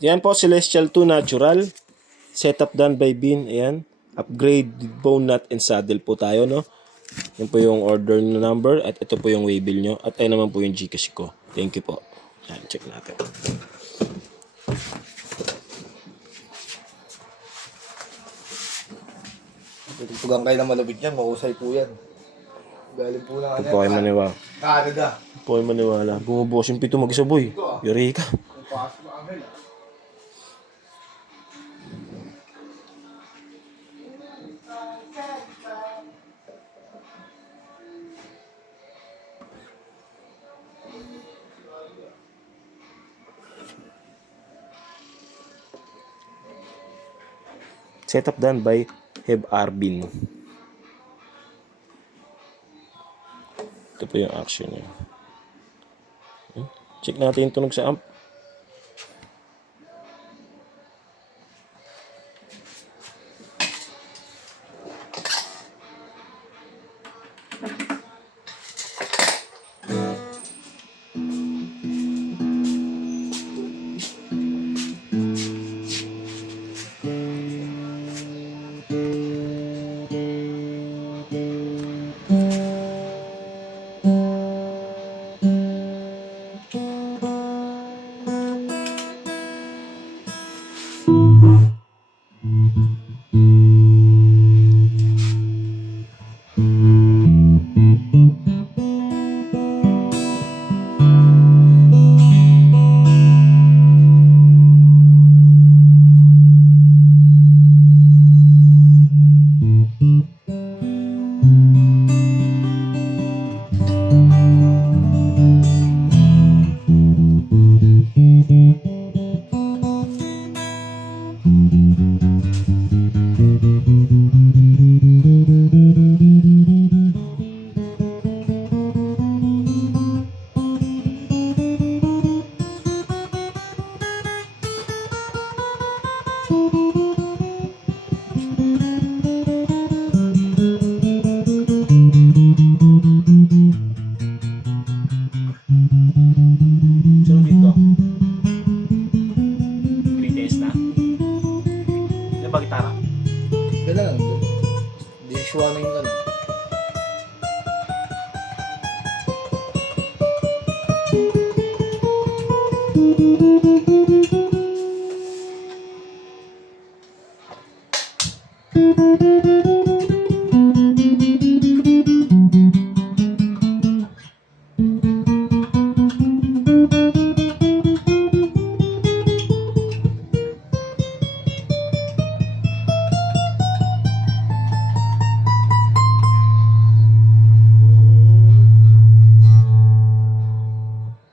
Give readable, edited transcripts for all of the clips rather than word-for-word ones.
Yan po, Celestial 2 Natural. Setup done by Bean. Ayan. Upgrade bone nut and saddle po tayo, no? Yan po yung order number at ito po yung waybill nyo. At ayun naman po yung Gcash ko. Thank you po. Yan, check natin. Tutugang kayo na malapit yan, mahusay po yan. Galing po na Ito po kayo maniwala. Canada. Ito po kayo maniwala. Bumubukas yung pito mag-isa, boy. Eureka. Pasok na angel. Setup done by Heb Arbin. Ito po yung action niya. Check natin yung tunog sa amp. Sunod dito. 3 days na. Ilan ba gitara? Gala lang. Hindi sure na yung ano.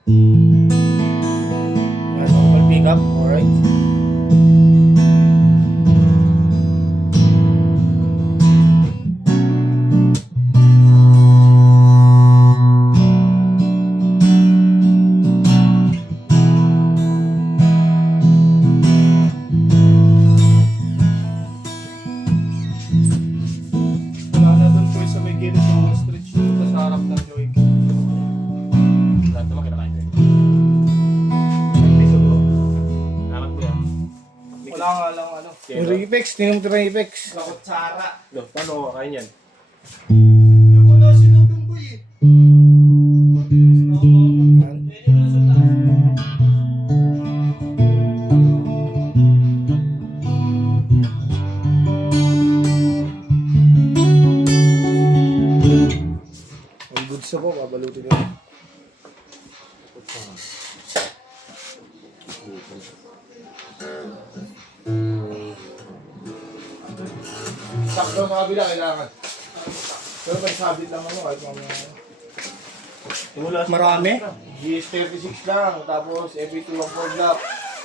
Yan, normal pickup. Alright. Wala na doon po sa may gilid ng stretch dito sa harap ng joint. Lahat naman kinakain ko. Piso bro. Laman ko yan. Wala nga lang ano. Yung Repex, tingnan mo ito Repex. Sa kutsara. No, paano ko kakain yan? Yung wala sinubing boy eh. Ang goods na po, babalutin nyo. Sakto sa kabila, kailangan. Pero pagsabit lang ano, kahit mga Marami? GS36 lang, tapos FA214 block,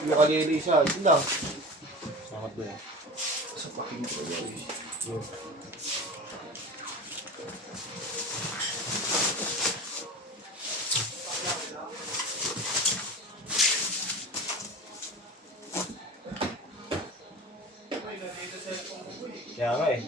ukulele isa, ito lang. Salamat ba yan? Sa paking ko guys. Kaya nga eh.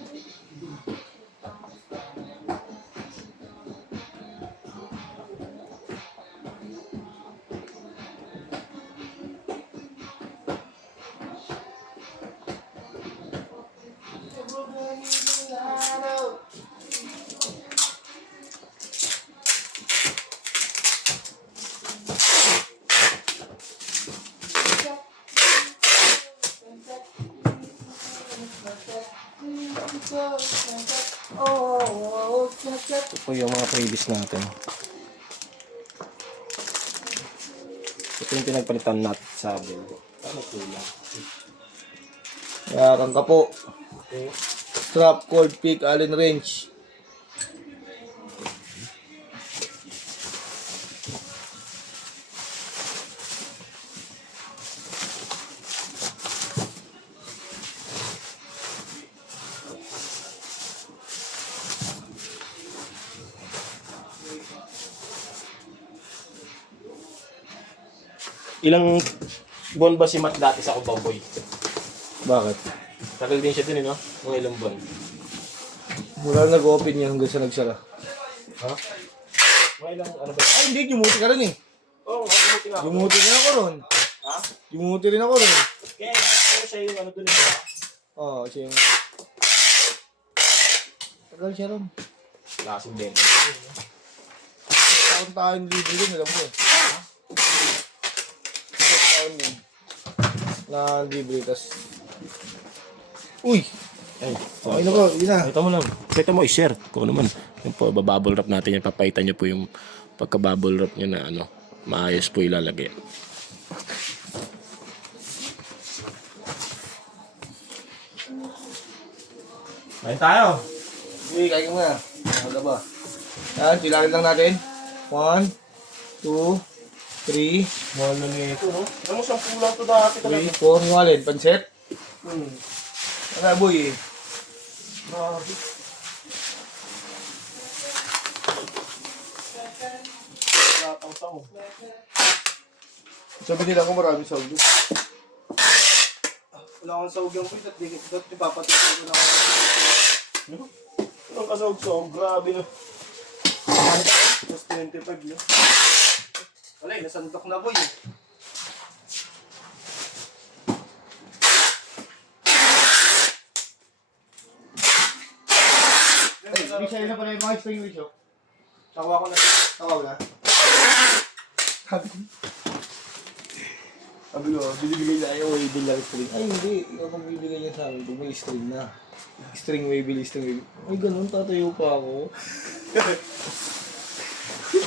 Ito po yung mga freebies natin. Ito yung pinagpalitan nut saddle. Ano po lang? Yakan ka po. Okay. Strap, cord, pick, allen wrench. Ilang buwan ba si Matt dati sa Cowboy? Bakit? Tagal din siya din, no? Mga ilang buwan. Mula nag-open yan hanggang sa nagsara. Ha? Mga ilang, ano ba? Ay, hindi. Jumuti ka rin eh. Oo, mabuti nga. Jumuti rin ako ron. Ha? Jumuti rin ako ron. Kaya siya yung ano dun, ha? Oo, siya yung... Tagal siya ron. Lasing din. Taon tayo libre din, alam mo eh. Taon yun. Na libre, tas... Uy! Ay, Okay na po, yun na. Ito mo lang. Ito mo, i-share. Kung naman. Yung po, babubble wrap natin yan. Papaitan nyo po yung pagka-bubble wrap nyo na ano, maayos po ilalagay. Kain tayo. Sige, kain mo na. Ano ba? Yan, tilakid lang natin. 1, 2, 3, Mahal na nito, no? Alam mo, 10 lang ito dati 3, 4. Yung alin, pansit? Ano, boy eh. Grabe. Latang tao. Sabi nila kung maraming sawdo. Wala akong sawag yung puwit at di papatuloy ko na ako. Ang kasawag-sawag, grabe na. Plus 25 no? Wala eh, nasandok na boy eh. Ay, may sa'yo na pala yung mga string wheels, oh. Nakuha ko na. Takaw na. Sabi ko, binibigay na ayaw, wavy lang string. Ay, hindi. Ikaw kung bibigay niya sa amin, kung may string na. String wavy, string wavy. Ay, ganun, tatayo pa ako.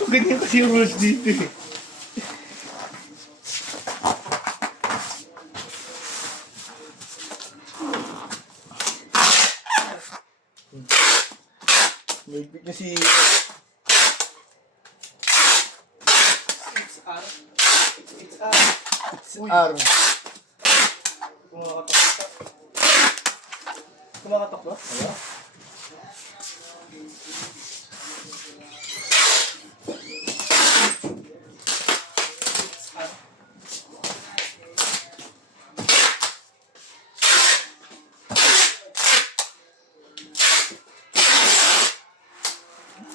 Ganyan kasi yung rules dito eh. May big na si... XR. R. Kumakatok. Kumakatok ba? Wala.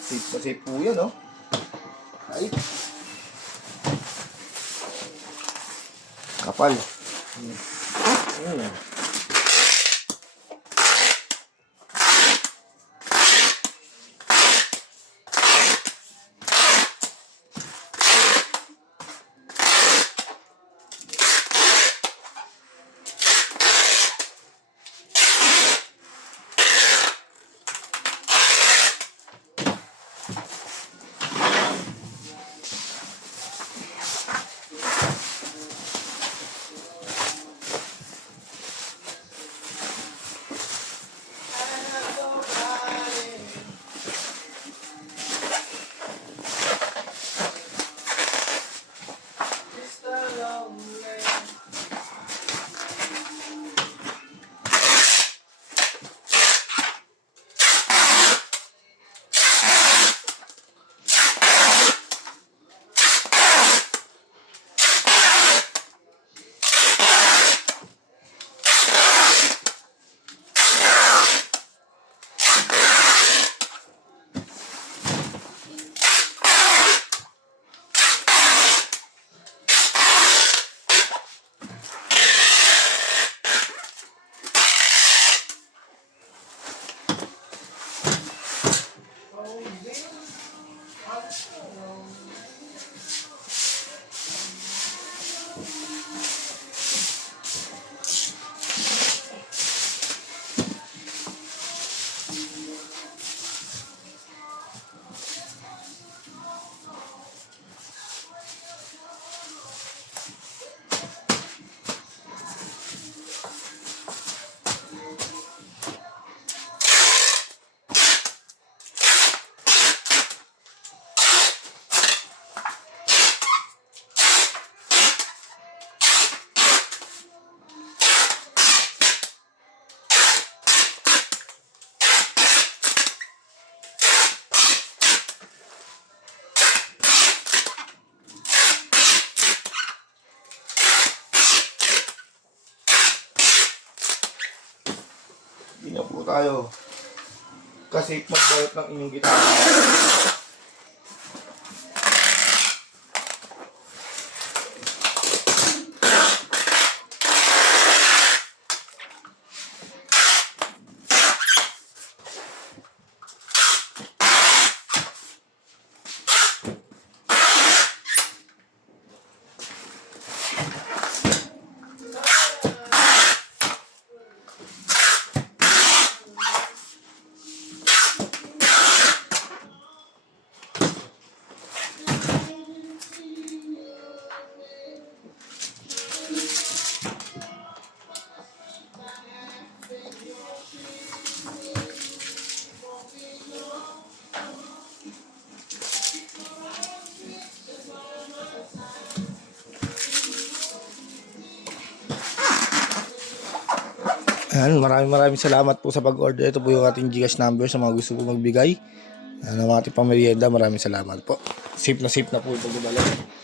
Safe na safe po yan, no? Ay. Kapal. Hindi na po tayo. Kasi magbalot ng inyong gitara. Ayan, maraming salamat po sa pag-order. Ito po yung ating Gcash number sa mga gusto po magbigay. Ng ating pamerienda, maraming salamat po. Safe na po ito, gumalaw.